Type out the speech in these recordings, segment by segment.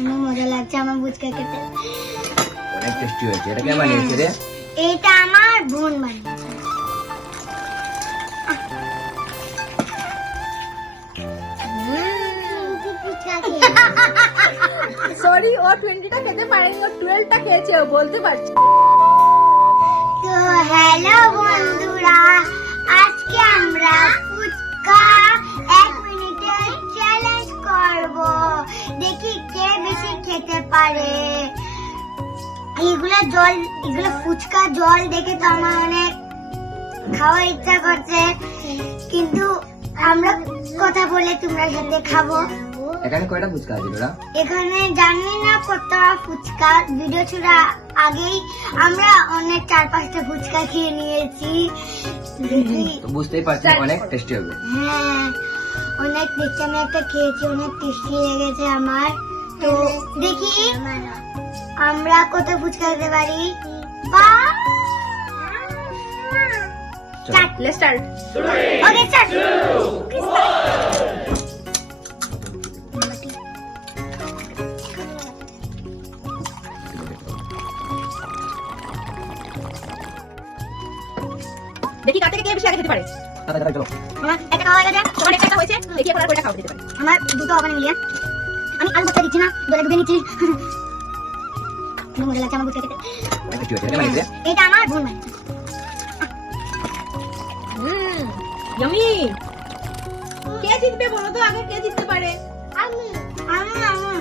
মজা লাগছে আমার ফুচকা খেতে। অনেক টেস্টি হয়েছে। এটা কে বানিয়েছে রে? এটা আমার বোন বানিয়েছে। সরি, ও 20টা খেতে পারেনি, ও 12টা খেয়েছে, ও বলতে পারছে। তো হ্যালো বন্ধুরা, আজকে আমরা ফুচকা 1 মিনিটে চ্যালেঞ্জ করব। দেখি কে বেশি খেতে পারে। এগুলো ফুচকা জল দেখে তো আমার অনেক খাওয়ার ইচ্ছা করছে, কিন্তু আমরা কথা বলে তোমরা সাথে খাবো। এখানে কয়টা ফুচকা আছে তোরা? এখানে জানি না কত ফুচকা, ভিডিও ছোড়া আগেই আমরা অনেক 4-5টা ফুচকা খেয়ে নিয়েছি। তো বুঝতেই পারছিস অনেক টেস্টি হবে। হ্যাঁ, অনেক টেস্টি। আমি একটা খেয়েছি, অনেক টেস্টি লেগেছে আমার। তো দেখি আমরা কত ফুচকা খেতে পারি। Let's start. Okay start. দেখি কার থেকে কে বেশি আগে খেতে পারে। তাড়াতাড়ি চলো। আমার একটা খাওয়া হয়ে গেছে, তোমার একটা হয়েছে, দেখি এখন আর কয়টা খাওয়া যেতে পারে। আমার দুটো ওখানে মিলিয়ে। আমি আলু ভর্তা দিচ্ছি না, দলে ঢুকে নিচ্ছি। মজা লাগছে আমার ফুচকা খেতে। অনেক টেস্টি হয়েছে। এটা কে বানিয়েছে? এটা আমার বোন বানিয়েছে। ইয়ামি। কে জিতবে বলো তো, আগে কে জিততে পারে? আমি আমি আমি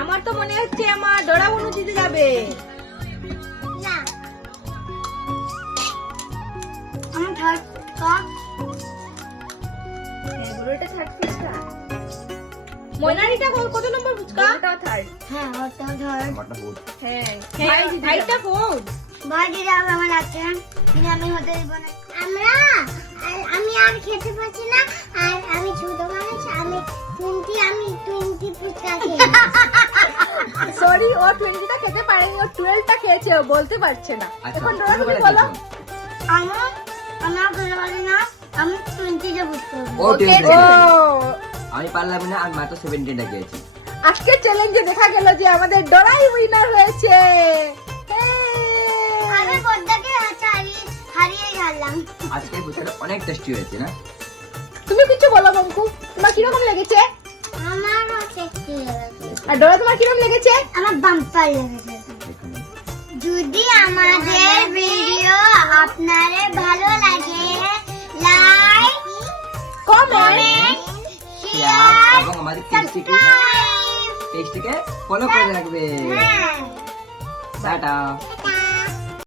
আমার তো মনে হচ্ছে আমার ডোরা বনু জিতে যাবে। না, আমার থার্ড কাপ। হ্যাঁ, বুড়োটা থার্ড ফুচকা। ময়নারিটা কত নম্বর ফুচকা? ওটা থার্ড। হ্যাঁ, ওটা থার্ড। আমারটা বহুত। হ্যাঁ, ভাইটা ফোর্থ। ভাই দিদা আমার আছে, কিন্তু আমি হতে দিব না। আমি আর খেতে পারছি না, আর আমি ছোট মানুষ, আমি 20 ফুচকা খেয়েছি। সরি, ও 20টা খেতে পারেনি, ও 12টা খেয়েছে, ও বলতে পারছে না। আচ্ছা, এখন ডোরা তুমি তুমি কয়টা বলো। খেয়েছো? আমার খেতে পারি না, আমি 20টা ফুচকা খাবো। ও ওকে, 20 ও আমি পারলাম না, আমি মাত্র 17টা খেয়েছি। আজকে চ্যালেঞ্জে দেখা গেল যে আমাদের ডোরাই উইনার হয়েছে। আমি বড়দাকে হারিয়ে গেলাম। আজকে ফুচকাটা অনেক টেস্টি হয়েছে না? তুমি কিছু বলো বঙ্কু, তোমার কিরকম লেগেছে? আমারও টেস্টি লেগেছে। আর ডোরা তোমার কিরকম লেগেছে? আমার বাম্পার লেগেছে। এখানে যদি আমাদের ভিডিও আপনাদের ভালো লাগে, লাইক, কমেন্ট, শেয়ার, এবং আমাদের পেজটিকে সাবস্ক্রাইব। ফলো করে রাখবে। হ্যাঁ। টাটা। টাটা।